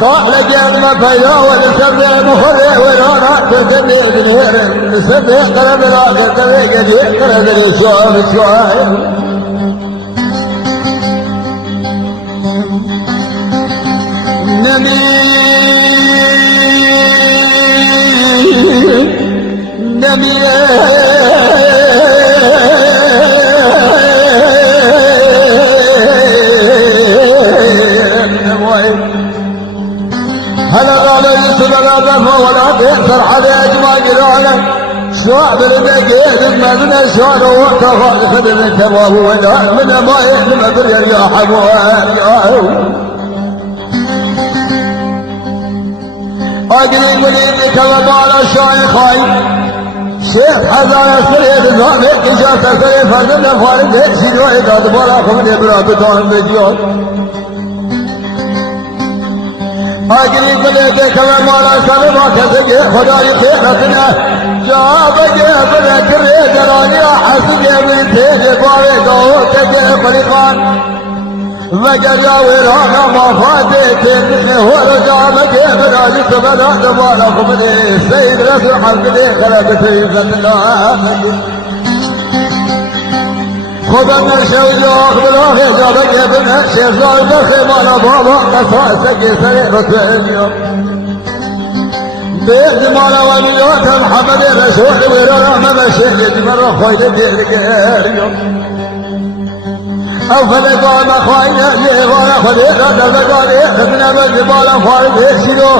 صاح لجيب ما فيا ولسبع مخرع ورانا تسبع بالهرم نسبع قرب راك تبع قدير قرب الشوام شوام نبي هلا قال يوسف لا ضف ولا تأثر على أجمع جيرانك شعب المدينة المدنة شعر وتفاق خدم الكباب ولا من ما يحلم الدنيا يا حبوان أجري مريد كلام على الشيخين شيخ حزان السريد الزامي إجازة السريد فردنا فارد هيسي وإذا دبارا خمني برابطان بجيون أجري مريد كلام على السريد كسجي خداي خيرتنا جاب جيبنا كريد راني حسجي من تيجي باري دو تجي فريقان وجريا ورانا ما فاتك هو رجع جيب راجي سبنا دبارا خمني سيد رسول حسني خلق سيدنا خدنا شوي أخبره جاب جيبنا شيزار دخل بابا قصاص كسر رسول بيت مالا وليات محمد رسول ورانا ما شيخ جمر خويد بيرجع أفضل قام خوانا لغانا خديرا دلقاني خدنا بالجبال فارد يشيلو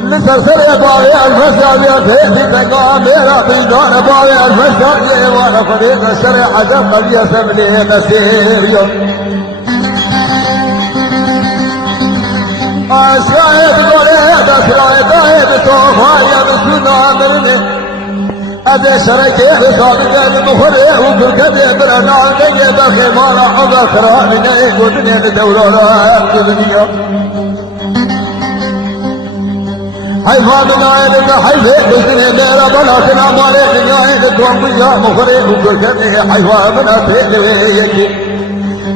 لسلسل باوي الفساد يتهدي تقام ميرا بيدان باوي الفساد يوانا خديرا شرع عجب قد يسملي نسير أسرائيل قولي أسرائيل دائم توفايا بسنا مرني أبي شركي بصابك المخرع وكركبي برنا نجي بخيمانا حظا كرامي نجي ودنيا بدورة الدنيا حيفا من عينك حيفا بسني ميرا بلاتنا مالي من عينك وانبيا مخرع وكركبي حيفا من أتيني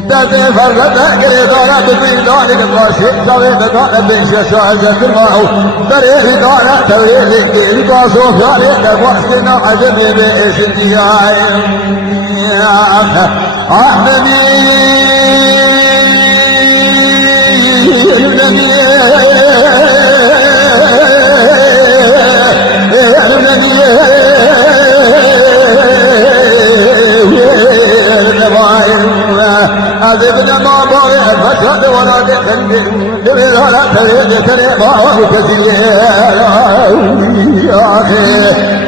دادي فرقنا قريدانا بفيداني قاسي سوي دقانا بنش شاهد الماء دريري دانا تويلي كيل قاسو فيالي كباسنا عجبي بإيش انتهاي أحمدي أذبنا ما باغي الفساد ولا تخلي دبل ولا تريد تريد ما كثير يا أخي